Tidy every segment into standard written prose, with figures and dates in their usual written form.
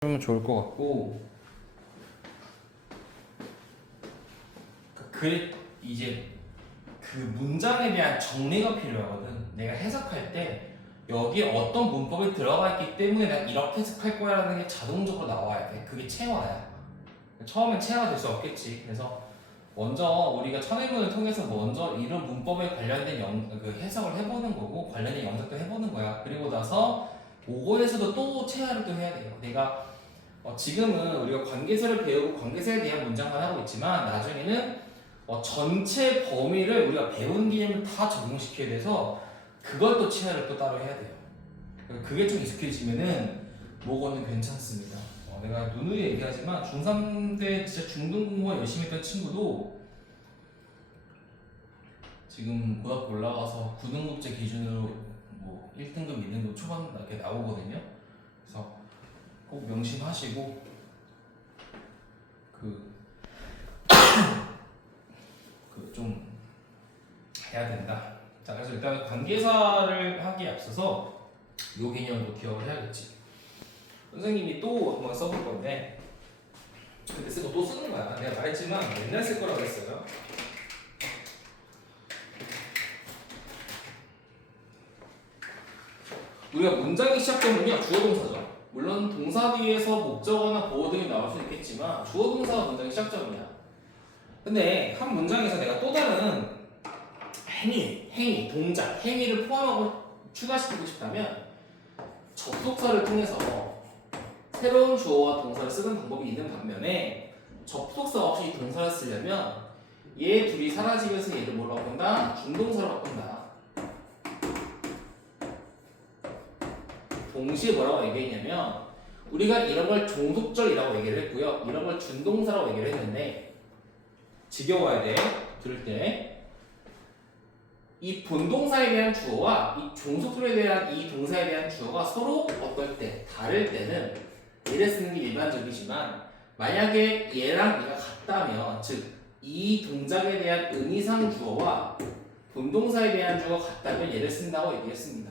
그러면 좋을 것 같고, 이제 그 문장에 대한 정리가 필요하거든. 내가 해석할 때 여기에 어떤 문법이 들어가 있기 때문에 내가 이렇게 해석할 거야라는 게 자동적으로 나와야 돼. 그게 체화야. 처음엔 체화가 될 수 없겠지. 그래서 먼저 우리가 천회문을 통해서 먼저 이런 문법에 관련된 그 해석을 해보는 거고, 관련된 영작도 해보는 거야. 그리고 나서 모고에서도 또 체화를 또 해야 돼요. 내가 지금은 우리가 관계사를 배우고 관계사에 대한 문장만 하고 있지만, 나중에는 전체 범위를 우리가 배운 개념을 다 적용시켜야 돼서 그걸 또 체화를 또 따로 해야 돼요. 그게 좀 익숙해지면은 모고는 괜찮습니다. 내가 누누이 얘기하지만 중3 때 진짜 중등 공부가 열심히 했던 친구도 지금 고등학교 올라가서 9등급제 기준으로 뭐 1등급, 2등급 초반 이렇게 나오거든요. 그래서 꼭 명심하시고 좀 해야 된다. 자, 그래서 일단 관계사를 하기에 앞서서 이 개념도 기억을 해야겠지. 선생님이 또 한번 써볼 건데, 근데 쓰고 또 쓰는 거야. 내가 말했지만 맨날 쓸 거라고 했어요. 우리가 문장이 시작되면요, 주어 동사죠. 물론 동사 뒤에서 목적어나 보어 등이 나올 수 있겠지만 주어 동사가 문장의 시작점이야. 근데 한 문장에서 내가 또 다른 행위, 동작, 행위를 포함하고 추가시키고 싶다면 접속사를 통해서 새로운 주어와 동사를 쓰는 방법이 있는 반면에, 접속사 없이 이 동사를 쓰려면 얘 둘이 사라지면서 얘를 뭐로 바꾼다? 중동사로 바꾼다. 동시에 뭐라고 얘기했냐면, 우리가 이런 걸 종속절이라고 얘기를 했고요, 이런 걸 준동사라고 얘기를 했는데, 지겨워야 돼. 들을 때 이 본동사에 대한 주어와 이 종속절에 대한 이 동사에 대한 주어가 서로 어떨 때, 다를 때는 얘를 쓰는 게 일반적이지만, 만약에 얘랑 얘가 같다면, 즉 이 동작에 대한 의미상 주어와 본동사에 대한 주어가 같다면 얘를 쓴다고 얘기했습니다.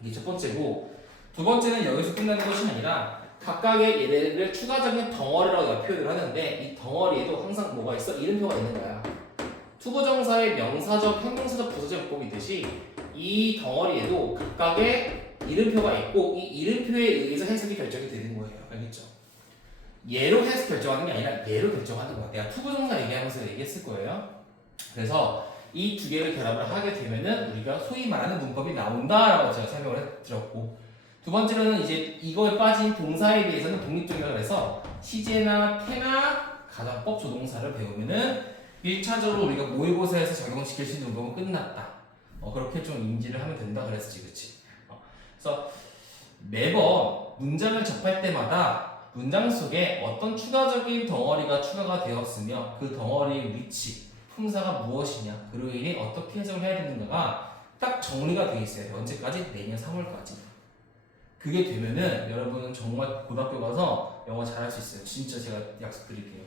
이게 첫 번째고, 두 번째는 여기서 끝나는 것이 아니라 각각의 얘네를 추가적인 덩어리라고 내가 표현을 하는데, 이 덩어리에도 항상 뭐가 있어? 이름표가 있는 거야. 투부정사의 명사적, 형용사적, 부사적 용법이듯이 이 덩어리에도 각각의 이름표가 있고, 이 이름표에 의해서 해석이 결정이 되는 거예요. 알겠죠? 얘로 해석 결정하는 게 아니라 얘로 결정하는 거야. 내가 투부정사 얘기하면서 얘기했을 거예요. 그래서 이 두 개를 결합을 하게 되면은 우리가 소위 말하는 문법이 나온다라고 제가 설명을 해드렸고, 두 번째로는 이제 이거에 빠진 동사에 대해서는 독립적이라고 해서 시제나 태나 가정법 조동사를 배우면은 1차적으로 우리가 모의고사에서 적용시킬 수 있는 문법은 끝났다. 그렇게 좀 인지를 하면 된다 그랬지, 그치? 그래서 매번 문장을 접할 때마다 문장 속에 어떤 추가적인 덩어리가 추가가 되었으며 그 덩어리의 위치, 품사가 무엇이냐, 그로 인해 어떻게 해석을 해야 되는가가 딱 정리가 되어 있어야 돼. 언제까지? 내년 3월까지. 그게 되면은 여러분은 정말 고등학교 가서 영어 잘할 수 있어요. 진짜 제가 약속드릴게요.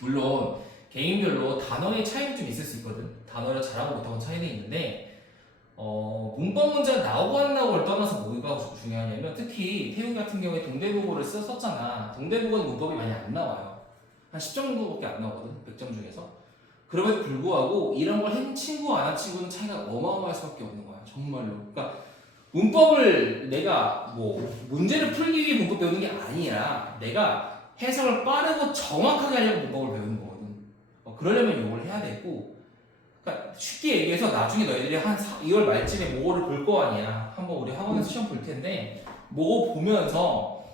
물론 개인별로 단어의 차이는 좀 있을 수 있거든. 단어를 잘하고 못하고 차이는 있는데, 문법 문제가 나오고 안 나오고를 떠나서 뭐가 중요하냐면, 특히 태우 같은 경우에 동대국어를 썼잖아. 동대국어는 문법이 많이 안 나와요. 한 10점 정도밖에 안 나오거든, 100점 중에서. 그럼에도 불구하고 이런 걸 한 친구 안 한 친구는 차이가 어마어마할 수밖에 없는 거야, 정말로. 그러니까 문법을 내가 뭐 문제를 풀기 위해 문법 배우는 게 아니라 내가 해석을 빠르고 정확하게 하려고 문법을 배우는 거거든. 그러려면 이걸 해야 되고, 그러니까 쉽게 얘기해서 나중에 너희들이 한 2월 말쯤에 모고를 볼 거 아니야. 한번 우리 학원에서 시험 볼 텐데, 모고 보면서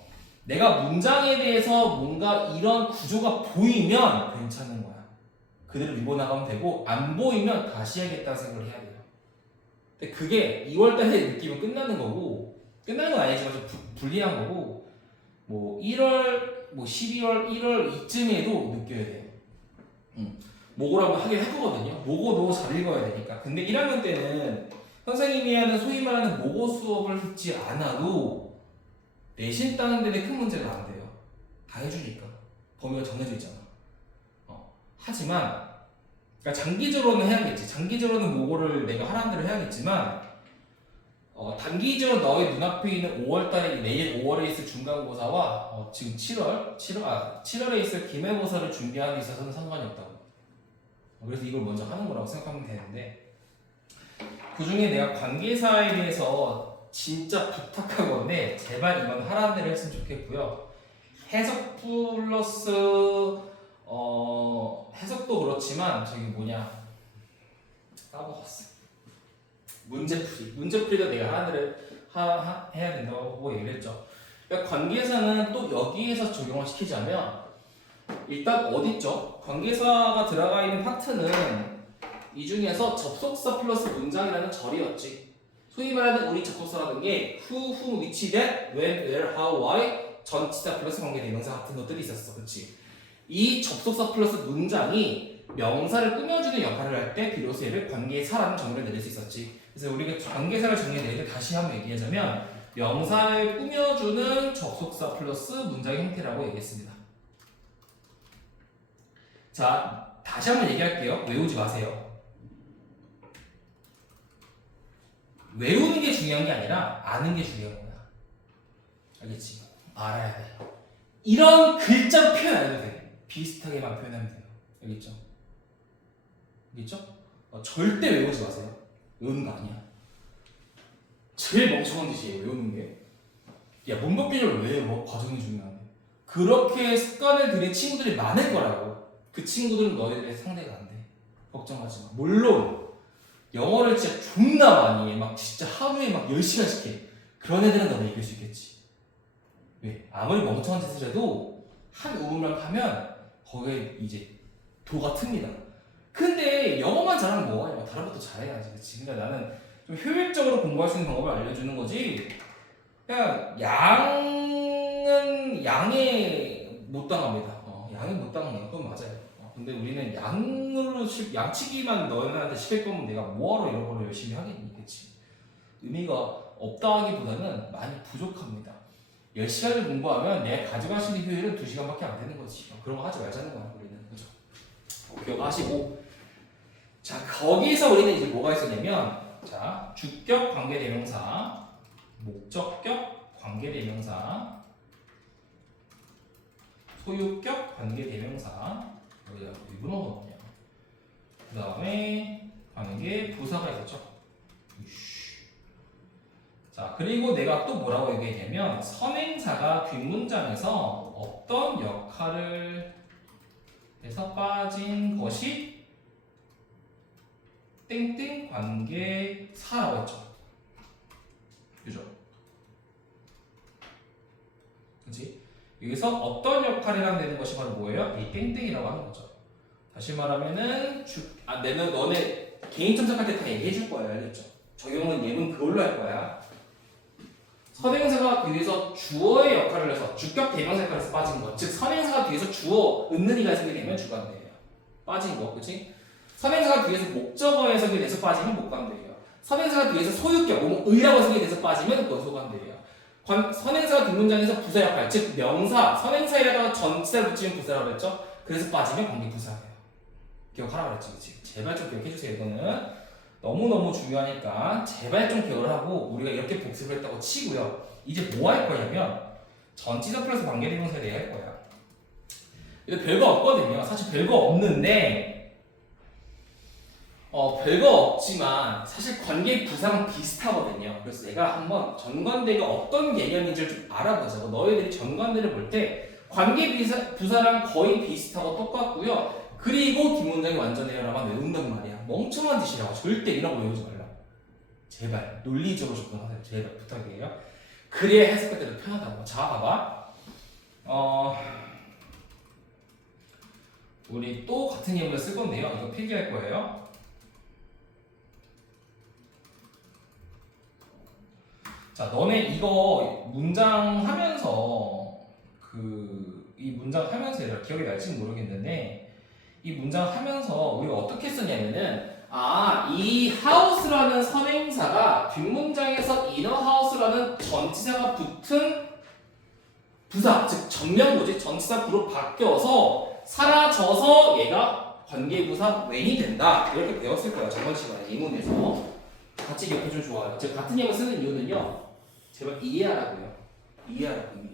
내가 문장에 대해서 뭔가 이런 구조가 보이면 괜찮은 거야. 그대로 읽어나가면 되고, 안 보이면 다시 해야겠다는 생각을 해야 돼요. 근데 그게 2월달에 느끼면 끝나는 거고, 끝나는 건 아니지만 좀 불리한 거고, 뭐 1월, 뭐 12월, 1월 이쯤에도 느껴야 돼요. 모고라고 하긴 해보거든요. 모고도 잘 읽어야 되니까. 근데 1학년 때는 선생님이 하는 소위 말하는 모고 수업을 듣지 않아도 내신 따는 데는 큰 문제가 안 돼요. 다 해주니까. 범위가 정해져 있잖아. 하지만 그러니까 장기적으로는 해야겠지. 장기적으로는 모고를 내가 하라는 대로 해야겠지만, 단기적으로 너의 눈앞에 있는 5월달에 내일 5월에 있을 중간고사와 지금 7월에 있을 기말고사를 준비하는 데 있어서는 상관이 없다고. 그래서 이걸 먼저 하는 거라고 생각하면 되는데, 그 중에 내가 관계사에 대해서 진짜 부탁한 건데 제발 이건 하라는 대로 했으면 좋겠고요. 해석 플러스 해석도 그렇지만 까먹었어. 문제풀이도 내가 하라는 대로 해야 된다고 얘기를 했죠. 그러니까 관계사는 또 여기에서 적용을 시키자면 일단 어딨죠? 관계사가 들어가 있는 파트는 이 중에서 접속사 플러스 문장이라는 절이었지. 소위 말하는 우리 접속사라는 게 who, whom, which, that, when, where, how, why 전치사 플러스 관계대명사 같은 것들이 있었어. 그치? 이 접속사 플러스 문장이 명사를 꾸며주는 역할을 할 때 비로소 얘를 관계사라는 정의를 내릴 수 있었지. 그래서 우리가 관계사를 정의내릴 때 다시 한번 얘기하자면 명사를 꾸며주는 접속사 플러스 문장의 형태라고 얘기했습니다. 자, 다시 한번 얘기할게요. 외우지 마세요. 외우는 게 중요한 게 아니라 아는 게 중요한 거야. 알겠지? 알아야 돼. 이런 글자로 표현 안 해도 돼. 비슷하게만 표현하면 돼요. 알겠죠? 알겠죠? 절대 외우지 마세요. 외우는 거 아니야. 제일 멍청한 짓이에요. 외우는 게. 야, 문법 개념을 왜 외워? 과정이 중요한데. 그렇게 습관을 들인 친구들이 많을 거라고. 그 친구들은 너희들의 상대가 안 돼. 걱정하지 마. 물론 영어를 진짜 존나 많이 해. 막 진짜 하루에 막 10시간씩 해. 그런 애들은 너는 이길 수 있겠지. 왜? 아무리 멍청한 짓을 해도 한 우물만 파면 거기에 이제 도가 틉니다. 근데 영어만 잘하면 뭐하냐? 다른 것도 잘해야지. 그치? 그러니까 나는 좀 효율적으로 공부할 수 있는 방법을 알려주는 거지. 그냥 양은 양에 못 당합니다. 양이 못 당해요. 그건 맞아요. 근데 우리는 양치기만 너희한테 시킬 거면 내가 뭐하러 이런 걸 열심히 하겠니? 그치? 의미가 없다 하기보다는 많이 부족합니다. 10시간을 공부하면 내가 가져갈 수 있는 효율은 2시간밖에 안 되는 거지. 그런 거 하지 말자는 거야, 우리는. 그죠? 기억하시고. 자, 거기서 우리는 이제 뭐가 있었냐면, 자, 주격 관계대명사, 목적격 관계대명사, 소유격 관계대명사, 여기다 일본어가 없냐. 그 다음에 관계 부사가 있었죠. 자, 그리고 내가 또 뭐라고 얘기했냐면 선행사가 뒷문장에서 어떤 역할을 해서 빠진 것이 땡땡 관계사라고 했죠. 그죠? 그치? 여기서 어떤 역할을 하면 되는 것이 바로 뭐예요? 이 땡땡이라고 하는 거죠. 다시 말하면은 너네 개인 첨삭할 때 다 얘기해 줄 거야. 알겠죠? 적용은 예문 그걸로 할 거야. 선행사가 뒤에서 주어의 역할을 해서 주격 대명사 역할을 해서 빠진 것. 즉 선행사가 뒤에서 주어 은는이가 해석이 되면 주관대예요. 빠진 거. 그치? 선행사가 뒤에서 목적어 해석이 돼서 빠지면 목관대예요. 선행사가 뒤에서 소유격, 의라고 해석이 돼서 빠지면 그건 소관대예요. 선행사가 뒷문장에서 부사 역할, 즉 명사, 선행사에다가 전치사를 붙이면 부사라고 그랬죠? 그래서 빠지면 관계부사예요. 기억하라고 그랬지, 그치? 제발 좀 기억해주세요. 이거는 너무너무 중요하니까 제발 좀 기억을 하고 우리가 이렇게 복습을 했다고 치고요. 이제 뭐 할 거냐면 전치사 플러스 관계대명사에 대해 할 거야. 이거 별거 없거든요. 사실 별거 없는데 별거 없지만 사실 관계부사랑 비슷하거든요. 그래서 내가 한번 전관대가 어떤 개념인지를 좀 알아보자고. 너희들이 전관대를 볼 때 관계부사랑 거의 비슷하고 똑같고요. 그리고 뒷문장이 완전해요라만 외운단 말이야. 멍청한 짓이라고. 절대 이런 거 외우지 말라고. 제발 논리적으로 접근하세요. 제발 부탁이에요. 그래야 해석할 때도 편하다고. 자, 봐봐. 우리 또 같은 예문을 쓸 건데요. 이거 필기할 거예요. 자, 너네 이거 문장 하면서 이 문장 하면서 얘들아 기억이 날지는 모르겠는데 이 문장 하면서 우리가 어떻게 쓰냐면은 이 하우스라는 선행사가 뒷문장에서 이너 하우스라는 전치사가 붙은 부사, 즉 전면부지 전치사 부로 바뀌어서 사라져서 얘가 관계부사 when이 된다. 이렇게 배웠을 거야. 저번 시간에 예문에서. 같이 기억해주면 좋아요. 제가 같은 예을 쓰는 이유는요. 제발 이해하라고요. 이해하라고 이해.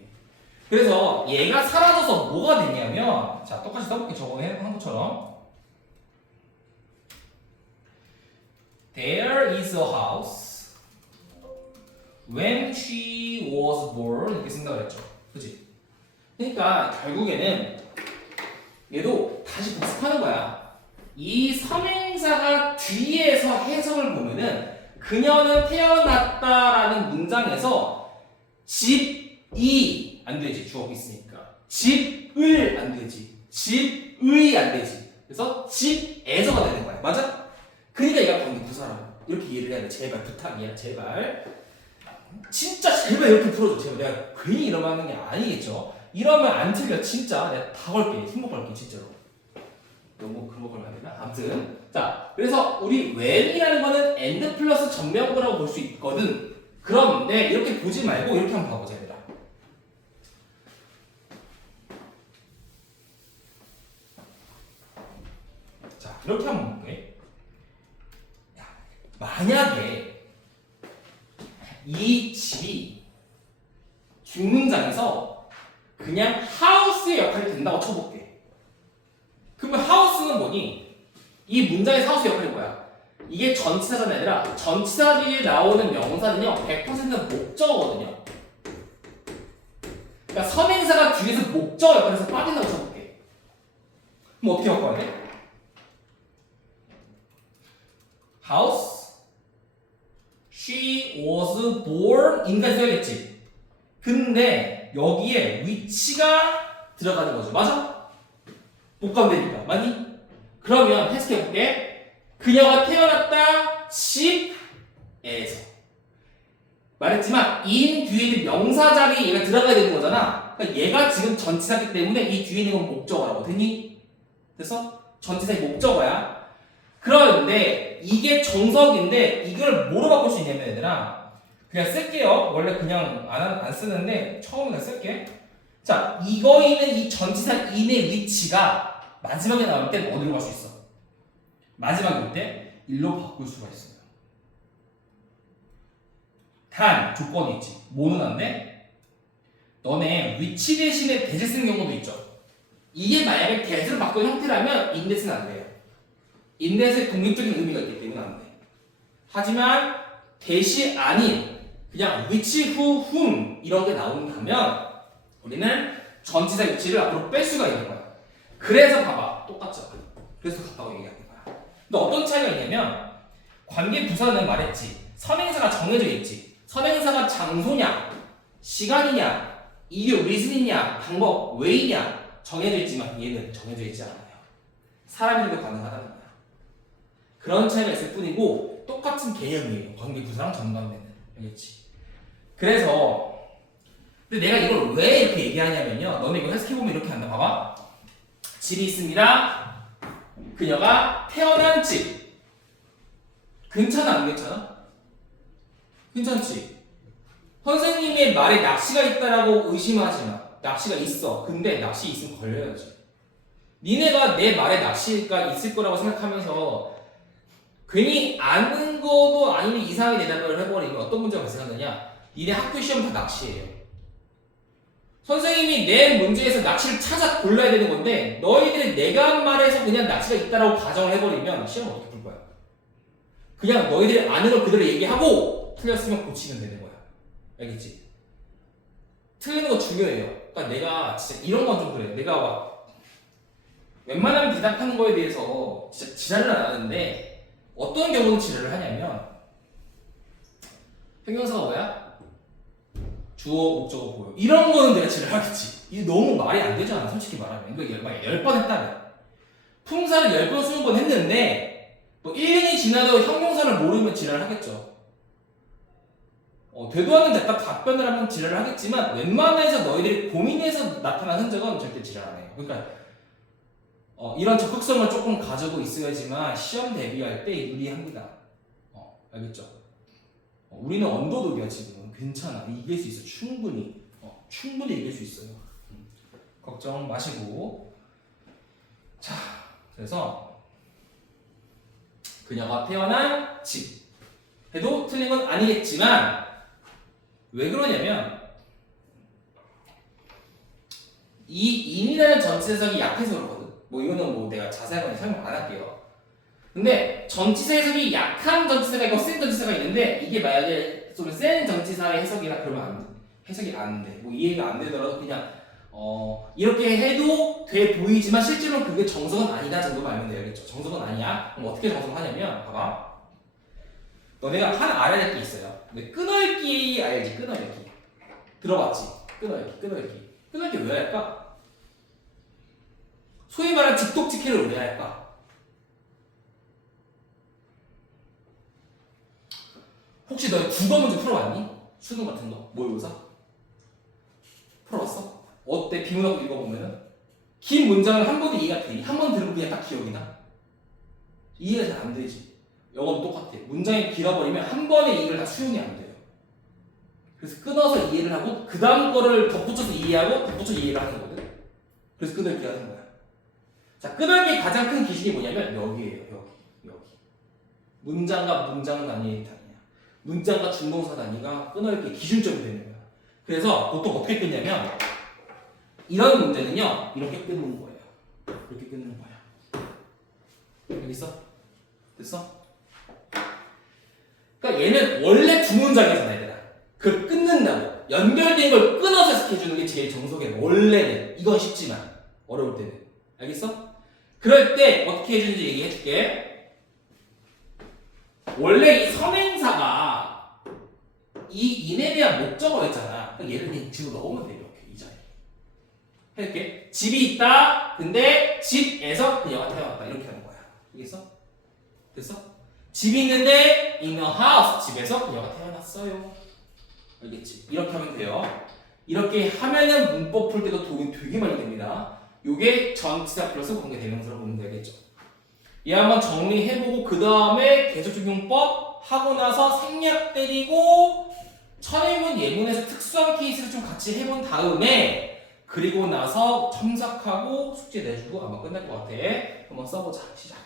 그래서 얘가 사라져서 뭐가 되냐면 자 똑같이 써볼게. 저번에 한 것처럼 There is a house when she was born 이렇게 쓴다고 그랬죠. 그치? 그러니까 결국에는 얘도 다시 복습하는 거야. 이 선행사가 뒤에서 해석을 보면은 그녀는 태어났다라는 문장에서 집이 안 되지. 주어가 있으니까. 집을 안 되지. 집의 안 되지. 그래서 집에서가 되는 거야. 맞아? 그러니까 얘가 관계 부사라고. 이렇게 이해를 해야 돼. 제발 부탁이야. 제발. 진짜 제발 이렇게 풀어줘. 제발. 내가 괜히 이러면 하는 게 아니겠죠. 이러면 안 틀려. 진짜 내가 다 걸게. 힘못 걸게. 진짜로. 너무 그런 거 걸면 안 되나? 아무튼 자 그래서 우리 when이라는 거는 and 플러스 전명구라고 볼 수 있거든. 그런데 이렇게 보지 말고 이렇게 한번 봐보자 얘들아. 자 이렇게 한번 볼게. 야, 만약에 이 집이 뒷문장에서 그냥 하우스의 역할이 된다고 쳐볼게. 그러면 하우스는 뭐니? 이 문장의 하우스 역할이 뭐야? 이게 전치사잖아 얘들아. 전치사 뒤에 나오는 명사는요 100%는 목적어거든요. 그러니까 선행사가 뒤에서 목적어 역할에서 빠진다고 쳐볼게. 그럼 어떻게 바꿔야 돼? House She was born 인까지 써야겠지. 근데 여기에 위치가 들어가는 거죠. 맞아? 못 가면 되니까. 맞니? 그러면 해석해볼게. 그녀가 태어났다 집에서. 말했지만 in 뒤에 있는 명사 자리에 얘가 들어가야 되는 거잖아. 그러니까 얘가 지금 전치사기 때문에 이 뒤에 있는 건 목적어라고. 됐니? 됐어? 전치사의 목적어야. 그런데 이게 정석인데 이걸 뭐로 바꿀 수 있냐면 얘들아 그냥 쓸게요. 원래 그냥 안 쓰는데 처음에 쓸게. 자, 이거 있는 이 전치사 in의 위치가 마지막에 나올 때는 어디로 갈 수 있어? 마지막에 올 때 일로 바꿀 수가 있어요. 단 조건이 있지. 뭐는 안 돼? 너네 위치 대신에 대시 쓰는 경우도 있죠. 이게 만약에 대시로 바꾼 형태라면 인댓은 안 돼요. 인댓의 독립적인 의미가 있기 때문에 안 돼. 하지만 대시 아닌 그냥 위치 후 whom 이런 게 나온다면 우리는 전치사 위치를 앞으로 뺄 수가 있는 거야. 그래서 봐봐. 똑같죠. 그래서 같다고 얘기하는 거야. 근데 어떤 차이가 있냐면 관계 부사는 말했지. 선행사가 정해져 있지. 선행사가 장소냐, 시간이냐, 이유, 리즌이냐, 방법, 왜이냐 정해져 있지만 얘는 정해져 있지 않아요. 사람이라도 가능하다는 거야. 그런 차이가 있을 뿐이고 똑같은 개념이에요. 관계 부사랑 전관계는. 알겠지? 그래서 근데 내가 이걸 왜 이렇게 얘기하냐면요. 너네 이거 해석해보면 이렇게 한다. 봐봐. 집이 있습니다. 그녀가 태어난 집. 괜찮아 안 괜찮아? 괜찮지? 선생님의 말에 낚시가 있다라고 의심하지 마. 낚시가 있어. 근데 낚시 있으면 걸려야지. 니네가 내 말에 낚시가 있을 거라고 생각하면서 괜히 아는 것도 아니면 이상하게 대답을 해버리면 어떤 문제가 발생하느냐. 니네 학교 시험 다 낚시예요. 선생님이 내 문제에서 낚시를 찾아 골라야 되는 건데 너희들이 내가 한 말에서 그냥 낚시가 있다라고 가정을 해버리면 시험 어떻게 풀 거야? 그냥 너희들이 아는 걸 그대로 얘기하고 틀렸으면 고치면 되는 거야. 알겠지? 틀리는 거 중요해요. 그러니까 내가 진짜 이런 건 좀 그래. 내가 막 웬만하면 대답하는 거에 대해서 진짜 지랄을 안 하는데 어떤 경우는 지랄을 하냐면 형용사가 뭐야? 주어, 목적어, 보여. 이런 거는 내가 지랄하겠지. 이게 너무 말이 안 되잖아. 솔직히 말하면. 이거 10번 했다면. 품사를 10번, 20번 했는데 뭐 1년이 지나도 형용사를 모르면 지랄하겠죠. 되도 않는 대답 답변을 하면 지랄을 하겠지만 웬만해서 너희들이 고민해서 나타난 흔적은 절대 지랄 안 해요. 그러니까 이런 적극성을 조금 가지고 있어야지만 시험 대비할 때 유리합니다. 알겠죠? 우리는 언더독이야 지금. 괜찮아. 이길 수 있어. 충분히 이길 수 있어요. 걱정 마시고. 자, 그래서 그녀가 태어난 집 해도 틀린 건 아니겠지만 왜 그러냐면 이 인이라는 전치사석이 약해서 그렇거든. 뭐 이거는 뭐 내가 자세하게 설명 안 할게요. 근데 전치사 해석이 약한 전치사가 있고 센 전치사가 있는데 이게 만약에 좀 센 전치사의 해석이라 그러면 안 돼. 해석이 안 돼. 뭐 이해가 안 되더라도 그냥 이렇게 해도 돼 보이지만 실제로 그게 정석은 아니다 정도만 알면 돼요. 알겠죠? 정석은 아니야. 그럼 어떻게 정석하냐면 봐봐. 너네가 하나 알아야 될 게 있어요. 근데 끊어읽기 알지? 끊어읽기. 들어봤지? 끊어읽기. 끊어읽기 왜 할까? 소위 말하는 직독직해를 왜 할까? 혹시 너 국어 문제 풀어봤니? 수능 같은 거? 모의고사? 풀어봤어? 어때? 비문하고 읽어보면은 긴 문장을 한 번에 이해가 돼? 한 번 들으면 그냥 딱 기억이 나? 이해가 잘 안 되지. 영어도 똑같아. 문장이 길어버리면 한 번에 이해를 다 수용이 안 돼요. 그래서 끊어서 이해를 하고 그 다음 거를 덧붙여서 이해하고 덧붙여서 이해를 하는 거거든. 그래서 끊어읽기 하는 거야. 자, 끊어읽기의 가장 큰 기준이 뭐냐면 여기에요. 여기. 문장과 문장 단위의 단위야. 문장과 준동사 단위가 끊어읽기 기준점이 되는 거야. 그래서 보통 어떻게 끊냐면 이런 문제는요 이렇게 끊는 거예요. 이렇게 끊는 거야. 알겠어? 됐어? 그러니까 얘는 원래 두 문장이잖아 얘들아. 그 끊는다고 연결된 걸 끊어서 해석해주는 게 제일 정석이야. 원래는 이건 쉽지만 어려울 때는. 알겠어? 그럴 때 어떻게 해주는지 얘기해줄게. 원래 이 선행사가 이 인에 대한 목적어였잖아. 그러니까 얘를 그냥 집어 넣으면 돼. 이렇게 이 자리에 해줄게. 집이 있다. 근데 집에서 그녀가 태어났다. 이렇게 하는 거야. 알겠어? 됐어? 집이 있는데 in a house. 집에서 그녀가 태어났어요. 알겠지? 이렇게 하면 돼요. 이렇게 하면은 문법 풀 때도 도움이 되게 많이 됩니다. 요게 전치사 플러스 관계대명사로 보면 되겠죠. 얘 한번 정리해보고 그 다음에 계속적용법 하고 나서 생략 때리고 천일문 예문에서 특수한 케이스를 좀 같이 해본 다음에 그리고 나서 첨삭하고 숙제 내주고 아마 끝날 것 같아. 한번 써보자. 시작.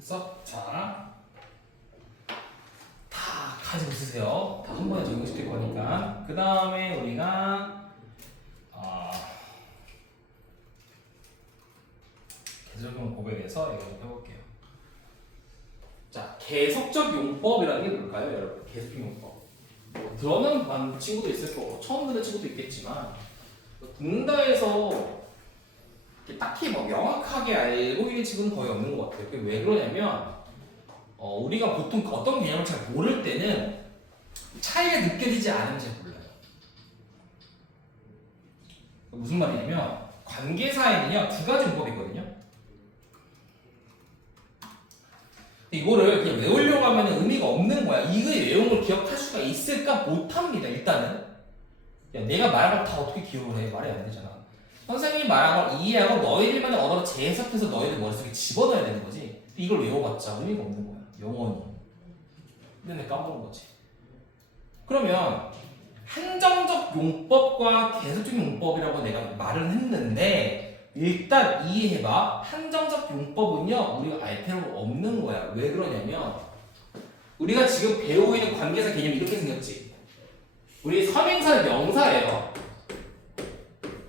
됐어? 자, 다 가지고 있으세요. 다 한 번에 적용시킬 거니까. 그 다음에 우리가 계속적 고백에서 이거 좀 해볼게요. 자, 계속적 용법이라는 게 뭘까요, 여러분? 계속적 용법. 들어는 친구도 있을 거고 처음 듣는 친구도 있겠지만 듣는다에서 딱히 뭐 명확하게 알고 있는 친구는 거의 없는 것 같아요. 그게 왜 그러냐면 우리가 보통 어떤 개념을 잘 모를 때는 차이가 느껴지지 않으면 잘 몰라요. 무슨 말이냐면 관계사에는요 두 가지 문법이 있거든요. 이거를 그냥 외우려고 하면 의미가 없는 거야. 이거 외운 걸 기억할 수가 있을까? 못합니다. 일단은 야, 내가 말한 걸 다 어떻게 기억을 해? 말이 안 되잖아. 선생님이 말한 걸 이해하고 너희들만의 언어로 재해석해서 너희들 머릿속에 집어넣어야 되는 거지. 이걸 외워봤자 의미가 없는 거야. 영원히. 근데 내가 까먹은 거지. 그러면 한정적 용법과 계속적 용법이라고 내가 말을 했는데 일단 이해해봐. 한정적 용법은요 우리가 알 필요가 없는 거야. 왜 그러냐면 우리가 지금 배우고 있는 관계사 개념이 이렇게 생겼지. 우리 선행사는 명사예요.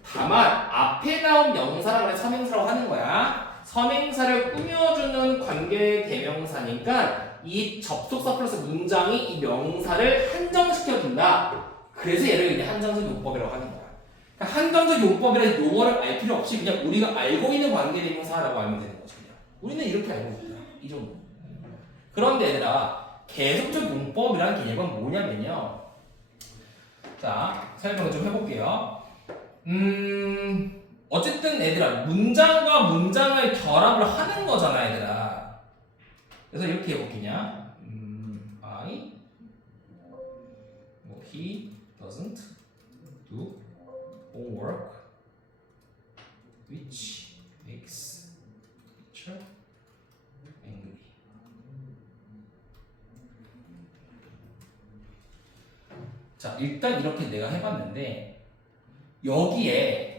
다만 앞에 나온 명사라고 해서 선행사라고 하는 거야. 선행사를 꾸며주는 관계 대명사니까 이 접속사 플러스 문장이 이 명사를 한정시켜준다. 그래서 얘를 그냥 한정적 용법이라고 하는 거야. 그러니까 한정적 용법이라는 용어를 알 필요 없이 그냥 우리가 알고 있는 관계 대명사라고 알면 되는 거지. 그냥. 우리는 이렇게 알고 있다. 이 정도. 그런데 얘들아 계속적 용법이라는 개념은 뭐냐면요. 자, 설명을 좀 해볼게요. 어쨌든 얘들아 문장과 문장을 결합을 하는 거잖아 얘들아. 그래서 이렇게 해볼게냐. he doesn't do homework which makes teacher angry. 자, 일단 이렇게 내가 해봤는데 여기에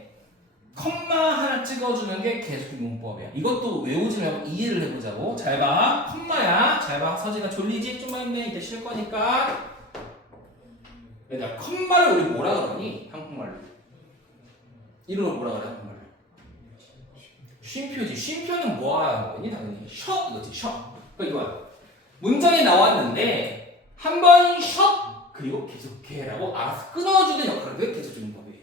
컴마 하나 찍어주는 게 계속 용법이야. 이것도 외우지 말고 이해를 해보자고. 잘 봐. 컴마야. 잘 봐. 서진아 졸리지? 좀만 힘내. 이제 쉴 거니까. 얘들아 컴마를 우리 뭐라 그러니? 한국말로. 이름을 뭐라 그래? 한국말로. 쉼표지. 쉼표는 뭐야 하는 거니? 당연히 쉬어 이거지. 쉬어. 그러니까 이거야. 문장이 나왔는데 한 번 쉬어 그리고 계속해라고 알아서 끊어주는 역할을 계속 주는 법이에요.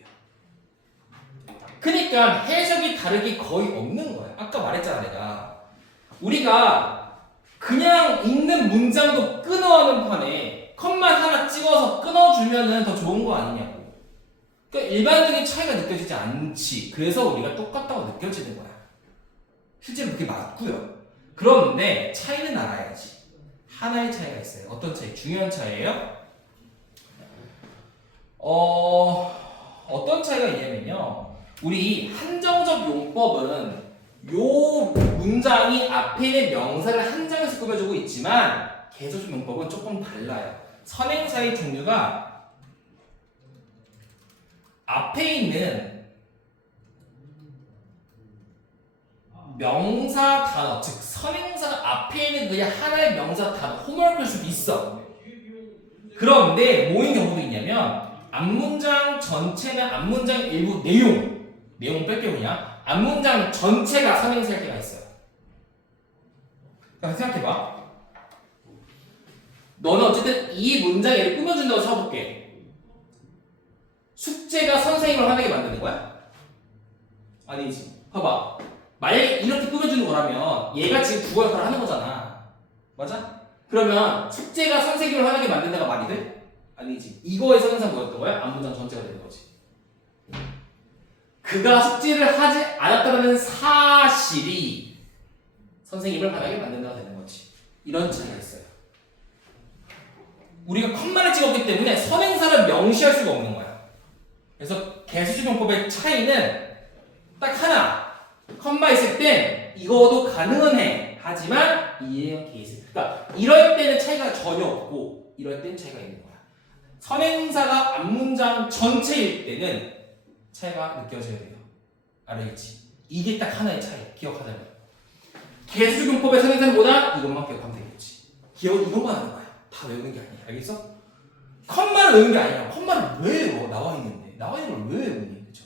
그러니까 해석이 다르기 거의 없는 거야. 아까 말했잖아 내가. 우리가 그냥 읽는 문장도 끊어하는 판에 컷만 하나 찍어서 끊어주면은 더 좋은 거 아니냐고. 그러니까 일반적인 차이가 느껴지지 않지. 그래서 우리가 똑같다고 느껴지는 거야. 실제로 그게 맞고요. 그런데 차이는 알아야지. 하나의 차이가 있어요. 어떤 차이? 중요한 차이예요. 어떤 차이가 있냐면요. 우리 한정적 용법은 요 문장이 앞에 있는 명사를 한정해서 꾸며주고 있지만 계속적 용법은 조금 달라요. 선행사의 종류가 앞에 있는 명사 단어, 즉 선행사가 앞에 있는 그냥 하나의 명사 단어, 홈워크일 수도 있어. 그런데 뭐인 경우도 있냐면 앞문장 전체는 앞문장 일부 내용 뺄게요 그냥. 앞문장 전체가 선행사일 때가 있어요. 그러니까 생각해봐. 너는 어쨌든 이 문장에 꾸며준다고 쳐볼게. 숙제가 선생님을 화나게 만드는 거야? 아니지. 봐봐. 만약에 이렇게 꾸며주는 거라면 얘가 지금 국어 역할을 하는 거잖아. 맞아? 그러면 숙제가 선생님을 화나게 만든다가 말이 돼? 아니지. 이거의 선행사 뭐였던 거야? 앞문장 전체가 되는 거지. 그가 숙제를 하지 않았다는 사실이 선생님을 화나게 만든다가 되는 거지. 이런 차이가 있어요. 우리가 컴마를 찍었기 때문에 선행사를 명시할 수가 없는 거야. 그래서 개수주명법의 차이는 딱 하나. 컴마 있을 땐 이거도 가능은 해. 하지만 이해형 케이스. 그러니까 이럴 때는 차이가 전혀 없고 이럴 때는 차이가 있는 거야. 선행사가 앞문장 전체일 때는 차이가 느껴져야 돼요. 알겠지? 이게 딱 하나의 차이. 기억하자면. 개수적용법의 선행사보다 이것만 기억하면 되겠지. 기억 이것만 하는 거야. 다 외우는 게 아니야. 알겠어? 컴마를 외우는 게 아니야. 컴마를 왜 외워? 나와 있는데. 나와 있는 걸 왜 외우니? 그죠?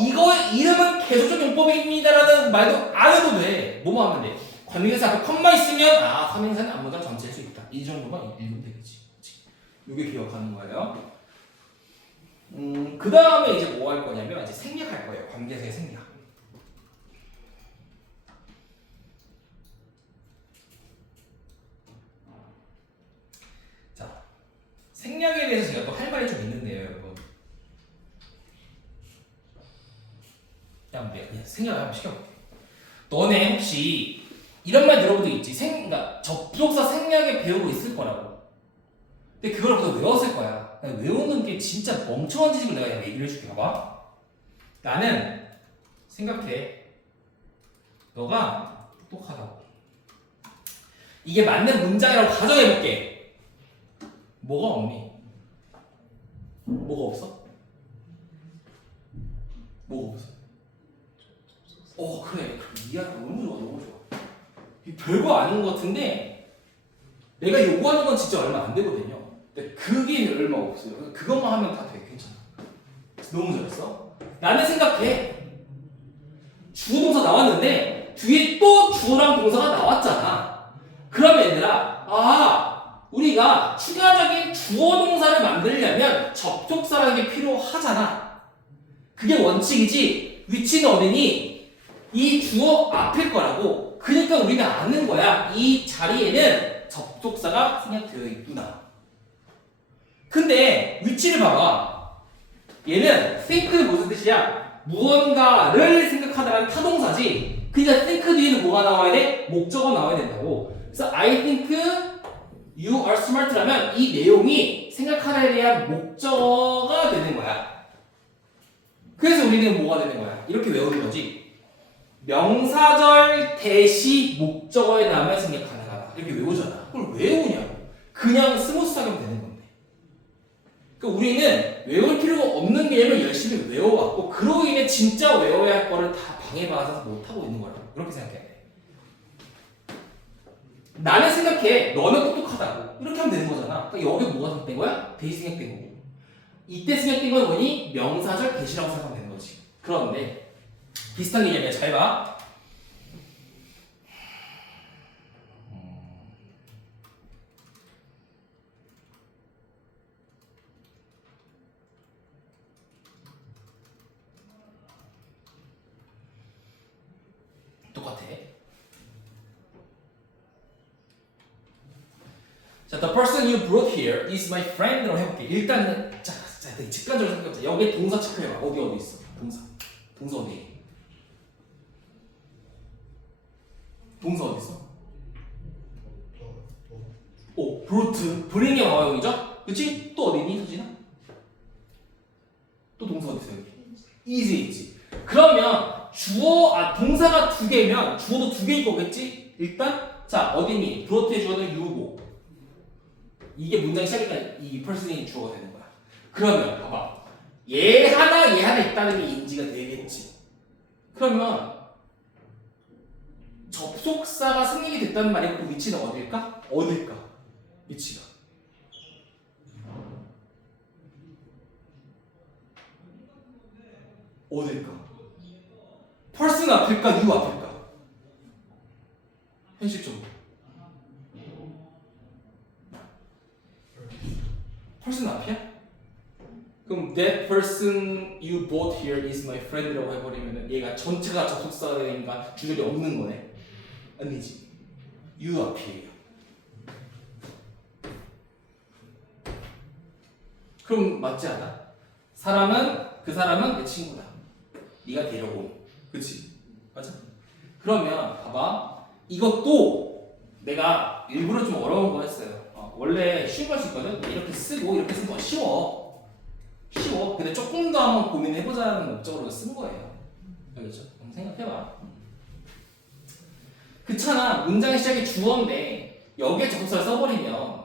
이거의 이름은 개수적용법입니다라는 말도 안 해도 돼. 뭐만 하면 돼. 관계대사 앞에 컴마 있으면 선행사는 앞문장 전체일 수 있다. 이 정도만 읽으면 되겠지. 그치? 이게 기억하는 거예요. 그 다음에 이제 뭐 할 거냐면 이제 생략할 거예요. 관계대사의 생략. 자, 생략에 대해서 제가 또 할 말이 좀 있는데요, 여러분. 그냥 생략을 한번 시켜볼게. 너네 혹시 이런 말 들어본 적 있지? 그러니까 접속사 생략에 배우고 있을 거라고. 근데 그걸 벌써 외웠을 거야. 외우는 게 진짜 멍청한 짓을 내가 얘기를 해줄게. 봐봐. 나는 생각해. 너가 똑똑하다고. 이게 맞는 문장이라고 가정해볼게. 뭐가 없니? 뭐가 없어? 뭐가 없어? 그래. 이해하기 너무 좋아, 너무 좋아. 별거 아닌 것 같은데 내가 요구하는 건 진짜 얼마 안 되거든요. 근데 그게 얼마 없어요. 그것만 하면 다 되게 괜찮아. 너무 잘했어. 나는 생각해. 주어 동사 나왔는데 뒤에 또 주어랑 동사가 나왔잖아. 그러면 얘들아, 우리가 추가적인 주어 동사를 만들려면 접속사라는 게 필요하잖아. 그게 원칙이지. 위치는 어디니? 이 주어 앞일 거라고. 그러니까 우리는 아는 거야. 이 자리에는 접속사가 생략되어 있구나. 근데 위치를 봐봐. 얘는 think는 무슨 뜻이야? 무언가를 생각하다라는 타동사지. 그러니까 think 뒤에는 뭐가 나와야 돼? 목적어 나와야 된다고. 그래서 I think you are smart라면 이 내용이 생각하다에 대한 목적어가 되는 거야. 그래서 우리는 뭐가 되는 거야? 이렇게 외우는 거지. 명사절 대시 목적어에 나오면 생략 가능하다. 이렇게 외우잖아. 그걸 왜 외우냐고. 그냥 스무스하게 하면 되는 건데. 그러니까 우리는 외울 필요가 없는 개념을 열심히 외워왔고 그로 인해 진짜 외워야 할 거를 다 방해받아서 못하고 있는 거라고. 그렇게 생각해야 돼. 나는 생각해. 너는 똑똑하다고. 이렇게 하면 되는 거잖아. 그러니까 여기 뭐가 생각된 거야? 대시 생략된 거고. 이때 생략된 건 뭐니? 명사절 대시라고 생각하면 되는 거지. 그런데 비슷한 개념이야. 잘 봐. 똑같아. 자, the person you brought here is my friend라고 해볼게. 일단은 되게 직관적으로 생각해보자. 여기 동사 체크해봐. 어디 있어? 동사 어디? 동사 어디 있어? brought. bring의 와용이죠? 그치? 또 어디니, 서진아? 또 동사 어디 있어, 여기? is에 있지. 그러면 동사가 두 개면 주어도 두 개일 거겠지? 일단, 자, 어디니? brought 주어는 you고. 이게 문장 시작이니까 이 person이 주어가 되는 거야. 그러면, 봐봐. 얘 하나 있다는 게 인지가 되겠지. 그러면, 접속사가 생략이 됐다는 말이고 그 위치는 어딜까? 위치가. 어딜까? person 앞일까? you 앞일까? 현실적으로. person 앞이야? 그럼 that person you brought here is my friend라고 해버리면 얘가 전체가 접속사가 되니까 주절이 없는 거네. 아니지. you 앞이에요. 그럼 맞지 않아? 그 사람은 내 친구다. 네가 데려온. 그치? 맞아? 그러면 봐봐. 이것도 내가 일부러 좀 어려운 거 했어요. 원래 쉬운 거 할 수 있거든? 이렇게 쓰고 이렇게 쓰는 거 쉬워. 근데 조금 더 한번 고민해보자는 목적으로 쓴 거예요. 알겠죠? 한번 생각해봐. 그렇잖아. 문장의 시작이 주어인데 여기에 접속사를 써버리면은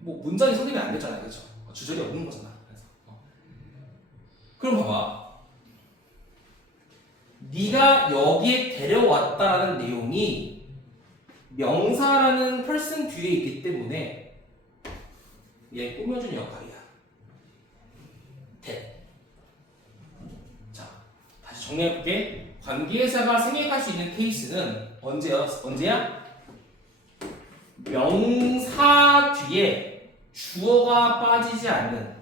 뭐 문장이 성립이 안 되잖아요. 그렇죠? 주절이 없는 거잖아. 그래서 그럼 봐봐. 네가 여기에 데려왔다라는 내용이 명사라는 person 뒤에 있기 때문에 얘 꾸며준 역할이야. 자, 다시 정리해볼게. 관계대사가 생략할 수 있는 케이스는 언제야? 명사 뒤에 주어가 빠지지 않는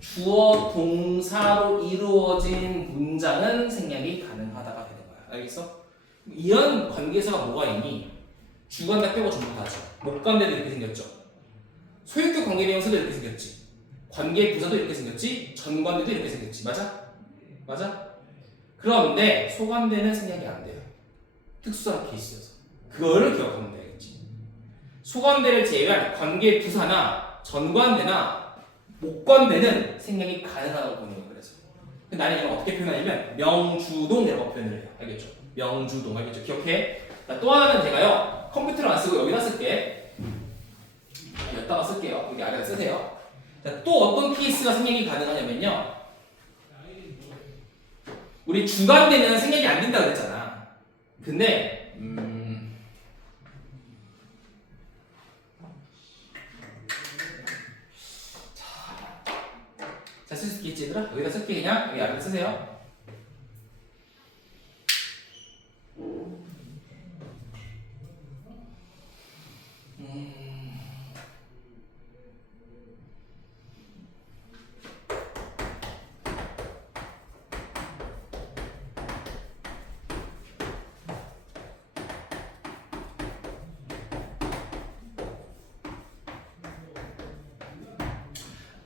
주어 동사로 이루어진 문장은 생략이 가능하다가 되는 거야. 알겠어? 이런 관계대사가 뭐가 있니? 주관자 빼고 전부 다죠. 목관대도 이렇게 생겼죠. 소유격 관계대명사도 이렇게 생겼지. 관계 부사도 이렇게 생겼지. 전관대도 이렇게 생겼지. 맞아? 맞아? 그런데 소관대는 생략이 안 돼요. 특수한 케이스여서. 그거를 기억하면 되겠지. 소관대를 제외한 관계 부사나 전관대나 목관대는 생략이 가능하다고 보는 거예요. 그래서 나는 이걸 어떻게 표현하냐면 명주동이라고 표현을 해요. 알겠죠? 명주동 알겠죠? 기억해. 또 하나는 제가요 컴퓨터를 안 쓰고 여기다 쓸게. 여기다가 쓸게요. 여기 아래다 쓰세요. 자, 또 어떤 케이스가 생략이 가능하냐면요. 우리 주관대는 생략이 안 된다고 그랬잖아. 근데 자, 쓸 수 있겠지 얘들아? 여기다 쓸게. 그냥 여기 아래다 쓰세요.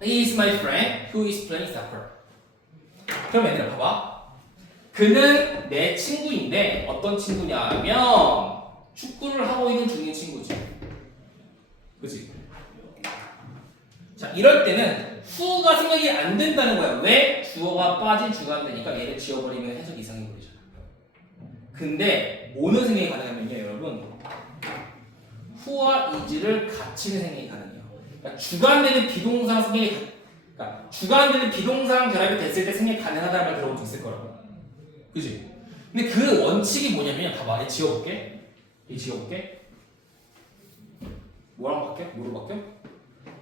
He is my friend who is playing soccer. 그럼 얘들아 봐봐. 그는 내 친구인데 어떤 친구냐면 축구를 하고 있는 중인 친구지. 그치? 자, 이럴 때는 who가 생각이 안 된다는 거야. 왜? 주어가 빠진 주관되니까 얘를 지워버리면 해석이 이상해 버리잖아. 근데 뭐는 생각이 가능하면요 여러분, who와 is를 같이는 생각이 가능해요. 그러니까 주관되는 비동사 생각이 그러니까 주관되는 비동사랑 결합이 됐을 때 생각이 가능하다는 말 들어본 적 있을 거라고. 그지? 근데 그 원칙이 뭐냐면 봐봐. 얘 지워볼게. 얘 지워볼게. 뭐랑 바뀌어? 뭐로 바뀌어?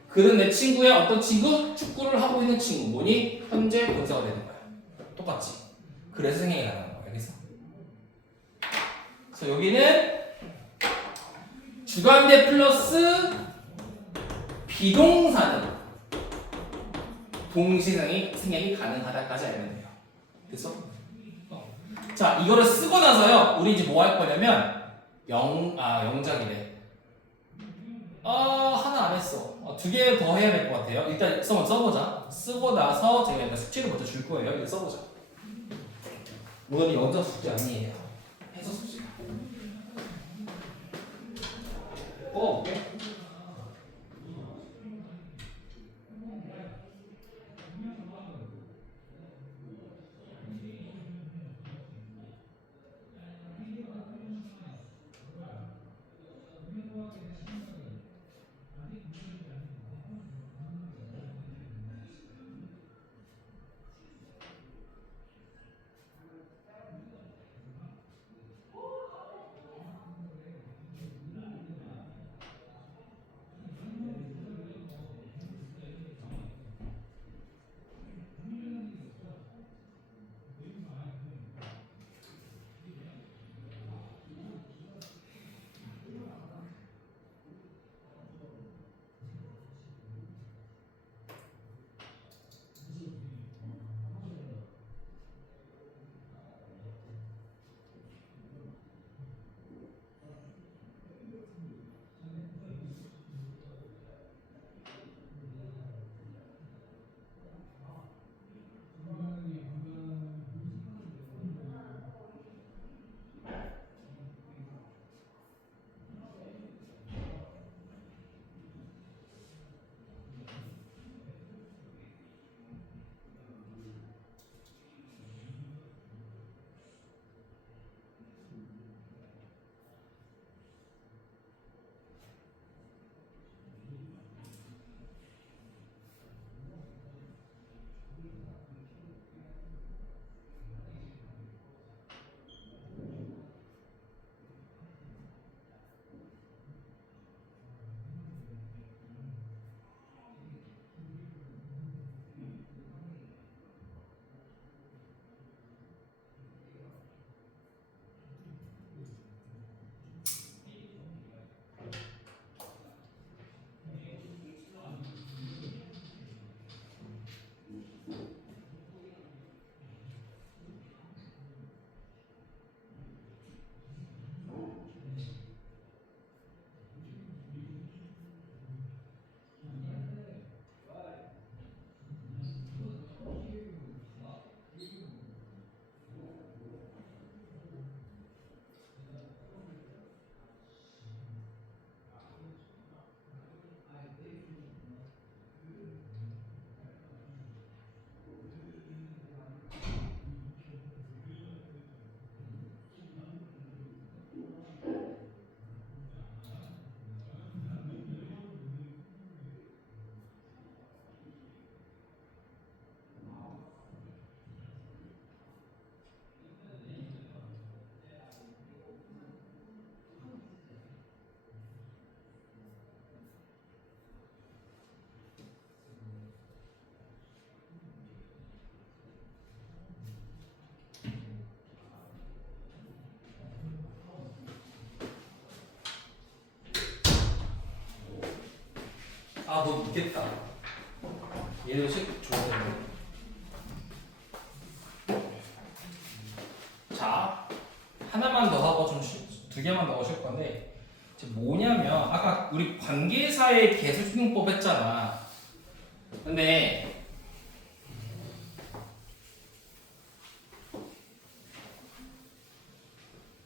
그는 내 친구야. 어떤 친구? 축구를 하고 있는 친구. 뭐니? 현재 분사가 되는 거야. 똑같지? 그래서 생각이 가능한 거야. 알겠어? 그래서 여기는 주관대 플러스 비동사는 동시에 생략이 가능하다까지 알면 돼요. 됐어? 자, 이거를 쓰고 나서요. 우리 이제 뭐 할 거냐면 영작이래. 하나 안 했어. 2개 더 해야 될 것 같아요. 일단 한번 써보자. 쓰고 나서 제가 일단 숙제를 먼저 줄 거예요. 이거 써보자. 오늘 영작 숙제 아니에요. 해서 숙제. 뽑아볼게. 너 있겠다. 얘도 식 좋아하는데. 자, 하나만 더 하고 두 개만 더 하실 건데, 뭐냐면 아까 우리 관계사의 계수준용법 했잖아. 근데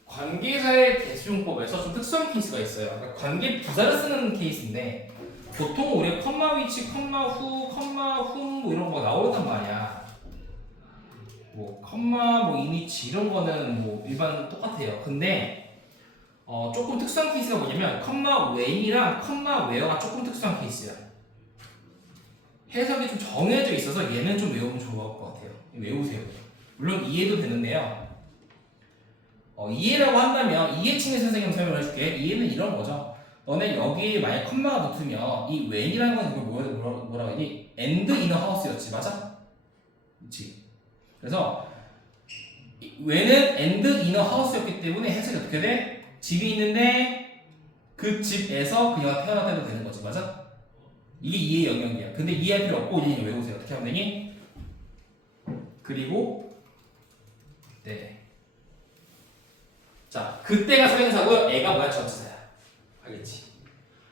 관계사의 계수준용법에서 좀 특수한 케이스가 있어요. 그러니까 관계 부사를 쓰는 케이스인데 보통 우리 컴마 위치, 컴마 후, 컴마 후 뭐 이런 거 나오단 말이야. 뭐 컴마 뭐 이미지 이런 거는 뭐 일반 똑같아요. 근데 조금 특수한 케이스가 뭐냐면 컴마 when이랑 컴마 where가 조금 특수한 케이스야. 해석이 좀 정해져 있어서 얘는 좀 외우면 좋을 것 같아요. 외우세요. 물론 이해도 되는데요. 이해라고 한다면 이해층의 선생님 설명을 해줄게. 이해는 이런 거죠. 너네 여기 만약 컴마가 붙으면 이 when이라는 건 이거 뭐라고 하니? and in a house였지, 맞아? 그렇지. 그래서 when은 and in a house였기 때문에 해석이 어떻게 돼? 집이 있는데 그 집에서 그녀가 태어났다도 되는 거지, 맞아? 이게 이해의 영역이야. 근데 이해할 필요 없고 그냥 외우세요. 어떻게 하면 되니? 그리고 네. 자, 그때가 소행사고요. 애가 뭐야? 전치사야. 알겠지?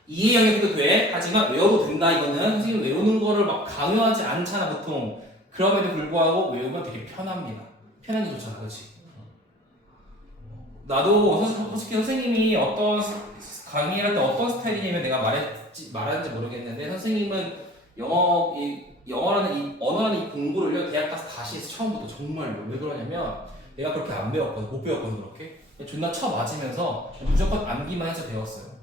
이해 영역도 돼. 하지만 외워도 된다. 이거는 선생님 외우는 거를 막 강요하지 않잖아 보통. 그럼에도 불구하고 외우면 되게 편합니다. 편하게 좋잖아, 그렇지? 나도 솔직히 선생님이 어떤 강의를 할 때 어떤 스타일이냐면 내가 말하는지 모르겠는데 선생님은 영어라는 이 언어라는 이 공부를요 대학 가서 다시 해서 처음부터 정말로 왜 그러냐면 내가 그렇게 안 배웠거든, 못 배웠거든 그렇게. 존나 쳐맞으면서 무조건 암기만 해서 배웠어요.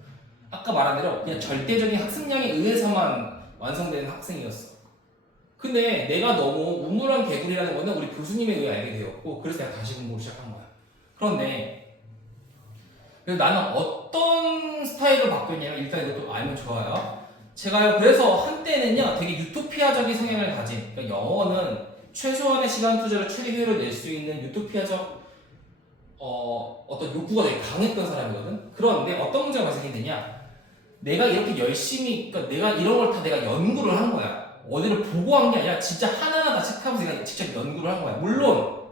아까 말한 대로 그냥 절대적인 학습량에 의해서만 완성되는 학생이었어. 근데 내가 너무 우물한 개구리라는 거는 우리 교수님에 의해 알게 되었고 그래서 내가 다시 공부를 시작한 거야. 그런데 그래서 나는 어떤 스타일로 바뀌었냐면 일단 이것도 알면 좋아요. 제가요 그래서 한때는요 되게 유토피아적인 성향을 가진, 그러니까 영어는 최소한의 시간 투자를 최대 효율을 낼 수 있는 유토피아적 어떤 욕구가 되게 강했던 사람이거든. 그런데 어떤 문제가 발생했느냐, 내가 이렇게 열심히, 그러니까 내가 이런 걸 다 내가 연구를 한 거야. 어디를 보고 한 게 아니라 진짜 하나하나 다 체크하면서 내가 직접 연구를 한 거야. 물론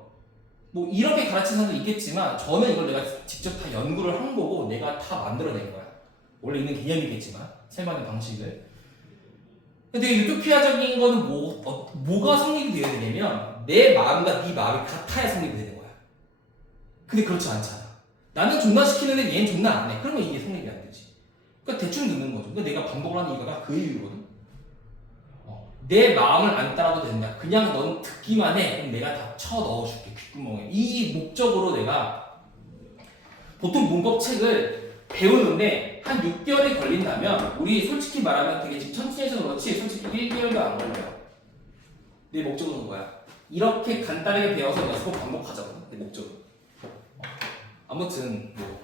뭐 이렇게 가르치는 사람도 있겠지만 저는 이걸 내가 직접 다 연구를 한 거고 내가 다 만들어낸 거야. 원래 있는 개념이겠지만 설명하는 방식을. 근데 되게 유토피아적인 거는 뭐가 성립이 되어야 되냐면 내 마음과 네 마음이 같아야 성립이 되는 거야. 근데 그렇지 않잖아. 나는 존나 시키는데 얘는 존나 안 해. 그러면 이게 성립이 안 되지. 그러니까 대충 듣는 거죠. 그러니까 내가 반복을 하는 이유가 그 이유거든. 내 마음을 안 따라도 된다. 그냥 넌 듣기만 해. 그럼 내가 다 쳐 넣어줄게 귓구멍에. 이 목적으로 내가 보통 문법책을 배우는데 한 6개월이 걸린다면 우리 솔직히 말하면 되게 지금 천천히 해서 그렇지 솔직히 1개월도 안 걸려요. 내 목적은 뭐야? 이렇게 간단하게 배워서 연습을 반복하자고. 내 목적은. 아무튼 뭐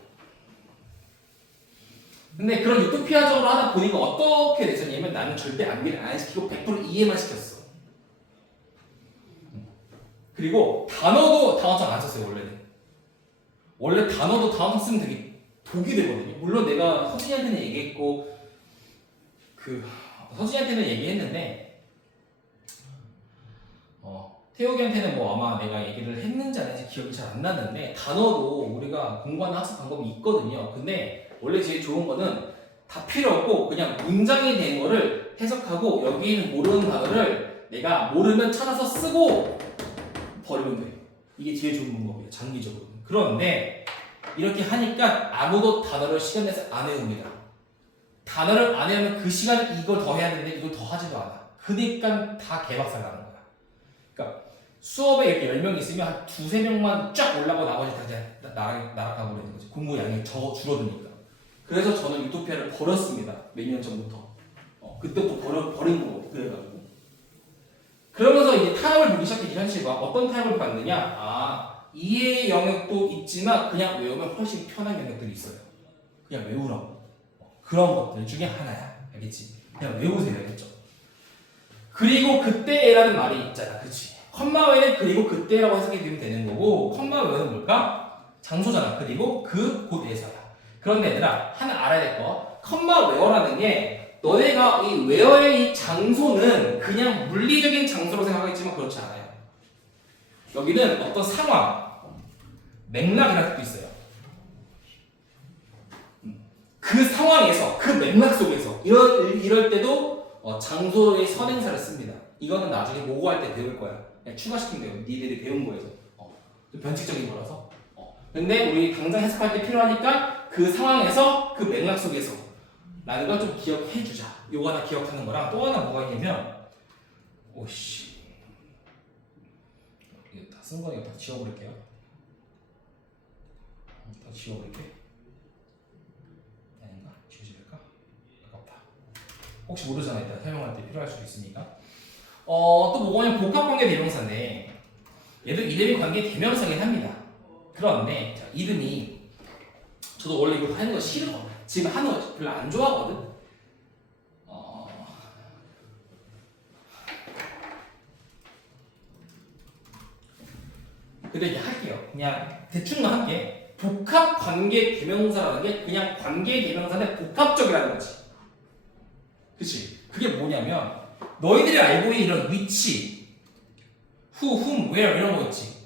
근데 그런 유토피아적으로 하다 보니까 어떻게 됐었냐면 나는 절대 암기를 안 시키고 100% 이해만 시켰어. 그리고 단어장 안 썼어요 원래는. 원래 단어장 쓰면 되게 독이 되거든요. 물론 내가 서진이한테는 얘기했고 서진이한테는 얘기했는데 태욱이한테는 뭐 아마 내가 얘기를 했는지 안 했는지 기억이 잘 안 나는데 단어도 우리가 공부하는 학습 방법이 있거든요. 근데 원래 제일 좋은 거는 다 필요 없고 그냥 문장이 된 거를 해석하고 여기는 모르는 단어를 내가 모르면 찾아서 쓰고 버리면 돼. 이게 제일 좋은 방법이에요. 장기적으로. 그런데 이렇게 하니까 아무도 단어를 시간 내서 안 외웁니다. 단어를 안 외우면 그 시간에 이걸 더 해야 되는데 이걸 더 하지도 않아. 그러니까 다 개박살 나는 거야. 그러니까 수업에 이렇게 10명 있으면 한 2~3명만 쫙 올라가고 나머지 다 이제 날아가 버리는 거지. 공부 양이 줄어드니까. 그래서 저는 유토피아를 버렸습니다. 몇 년 전부터. 그때부터 버린 거고 그래가지고. 그러면서 이제 타협을 보기 시작했지. 현실과 어떤 타협을 받느냐. 이해의 영역도 있지만 그냥 외우면 훨씬 편한 영역들이 있어요. 그냥 외우라고. 그런 것들 중에 하나야. 알겠지? 그냥 외우세요. 알겠죠? 그리고 그때라는 말이 있잖아. 그치? 컴마 외는 그리고 그때라고 해석이 되는 거고 컴마 외는 뭘까? 장소잖아. 그리고 그 곳에서야. 그런데 얘들아 하나 알아야 될 거 컴마 웨어라는 게 너네가 이 where의 이 장소는 그냥 물리적인 장소로 생각하겠지만 그렇지 않아요. 여기는 어떤 상황, 맥락이라는 것도 있어요. 그 상황에서, 그 맥락 속에서 이럴 때도 장소의 선행사를 씁니다. 이거는 나중에 모고할 때 배울 거야. 그냥 추가시키면 돼요. 니들이 배운 거에서. 좀 변칙적인 거라서. 근데 우리 당장 해석할 때 필요하니까 그 상황에서, 그 맥락 속에서 라는 걸 좀 기억해 주자. 요거 하나 기억하는 거랑 또 하나 뭐가 있냐면 오씨 이거 다 쓴 거니까 다 지워버릴게요. 다 지워버릴게. 아닌가? 지워질까? 아깝다. 혹시 모르잖아. 일단 설명할 때 필요할 수도 있으니까. 또 뭐냐면 복합관계 대명사인데 얘도 이름이 관계 대명사긴 합니다. 그런데 자, 이름이 저도 원래 이거 하는 거 싫어. 지금 하는 거 별로 안 좋아하거든. 근데 이제 할게요. 그냥 대충만 할게. 복합 관계 대명사라는 게 그냥 관계 대명사인데 복합적이라는 거지. 그치? 그게 뭐냐면 너희들이 알고 있는 이런 위치, who, whom, where 이런 거 있지.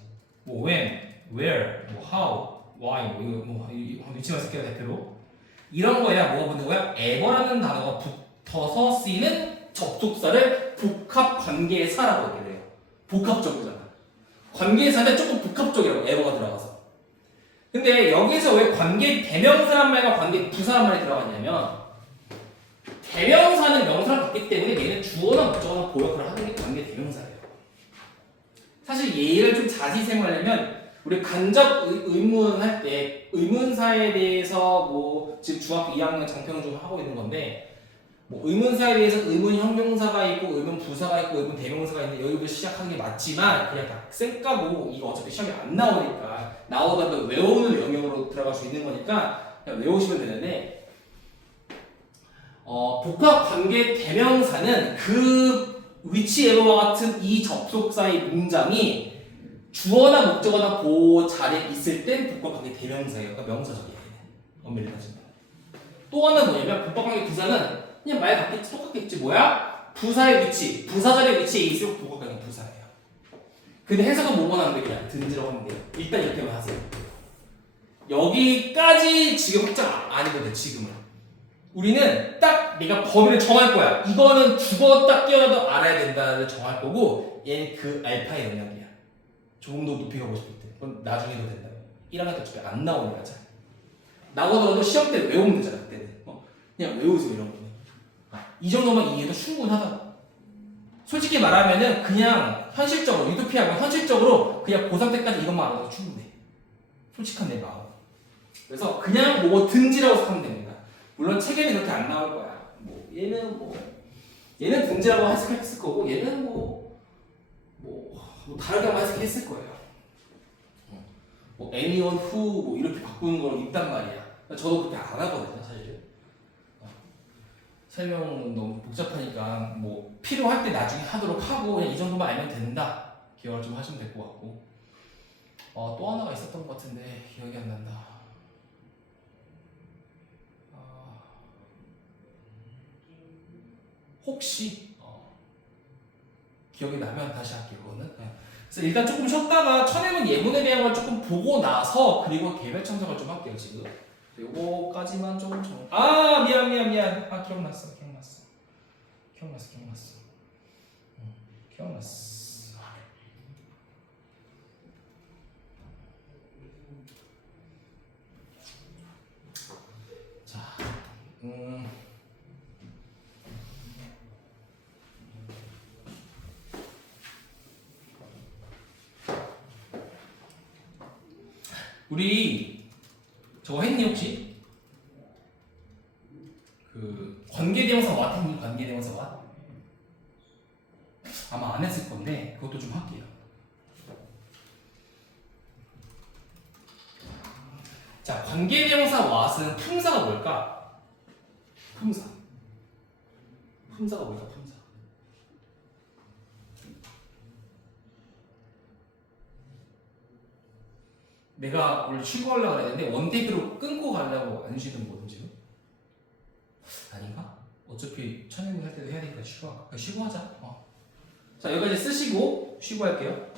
뭐 when, where, 뭐 how, why 뭐 이거 뭐 위치만 쓸게요 대표로. 이런 거에다 뭐가 붙는 거야? ever라는 단어가 붙어서 쓰이는 접속사를 복합 관계사라고 얘기를 해요. 복합적이잖아. 관계사인데 조금 복합적이라고 ever가 들어가서. 근데 여기서 왜 관계 대명사란 말과 관계 부사란 말이 들어갔냐면 대명사는 명사를 갖기 때문에 얘는 주어나 목적어나 보역을 하는 게 관계 대명사예요. 사실 얘를 좀 자세히 생각하려면 우리 간접 의문 할 때 의문사에 대해서 뭐 지금 중학교 2학년 장평 중 하고 있는 건데 뭐 의문사에 대해서 의문 형용사가 있고 의문 부사가 있고 의문 대명사가 있는데 여기부터 시작하는 게 맞지만 그냥 다 쌩까고 이거 어차피 시험에 안 나오니까 나오더라도 외우는 영역으로 들어갈 수 있는 거니까 그냥 외우시면 되는데 복합 관계 대명사는 그 위치 에버와 같은 이 접속사의 문장이 주어나 목적어나 보호 자리에 있을 땐 복합관계 대명사예요. 그러니까 명사적이에요. 엄밀히 따지면. 또 하나 뭐냐면 복합관계 부사는 그냥 말 같겠지 똑같겠지 뭐야? 부사의 위치, 부사 자리의 위치에 있을수록 복합관계 부사예요. 근데 해석은 뭐뭐 하는데 그냥 든지라고 하면 돼요. 일단 이렇게만 하세요. 여기까지 지금 확장 아니거든 지금은. 우리는 딱 내가 범위를 정할 거야. 이거는 죽었다 깨어나도 알아야 된다를 정할 거고 얘는 그 알파의 영역이야. 조금 더 높이 가고 싶을 때 그건 나중에도 된다. 1학년 때 어차피 안 나오니까 잘 나오더라도 시험 때 외우면 되잖아. 그때는 그냥 외우세요 이런 거는. 이 정도만 이해해도 충분하다. 솔직히 말하면은 그냥 현실적으로 유토피아고 현실적으로 그냥 고3 때까지 이것만 알아도 충분해. 솔직한 내 마음. 그래서 그냥 뭐 든지라고 생각하면 됩니다. 물론 책에는 그렇게 안 나올 거야. 얘는 든지라고 해석했을 거고 얘는 다르게 해석했을 거예요. 뭐 anyone who 뭐 이렇게 바꾸는 거 있단 말이야. 저도 그렇게 안 하거든요, 사실. 설명은 너무 복잡하니까 뭐 필요할 때 나중에 하도록 하고 그냥 이 정도만 알면 된다. 기억을 좀 하시면 될 것 같고. 또 하나가 있었던 것 같은데 기억이 안 난다. 혹시 기억이 나면 다시 할게요. 그거는. 그래서 일단 조금 쉬었다가 천혜문 예문에 대한 걸 조금 보고 나서 그리고 개별 참석을 좀 할게요 지금. 요거까지만 좀 미안. 기억났어. 자, 우리 저거 했니 혹시? 그 관계대명사 what 했니? 관계대명사 what? 아마 안 했을 건데 그것도 좀 할게요. 자, 관계대명사 what은 품사가 뭘까? 품사가 뭘까? 품사. 내가 원래 출고하려고 그랬는데 원테이크로 끊고 가려고 안 쉬는 거거든 지금? 아닌가? 어차피 천행문 할 때도 해야 되니까 쉬고 하자. 자, 여기까지 쓰시고 쉬고 할게요.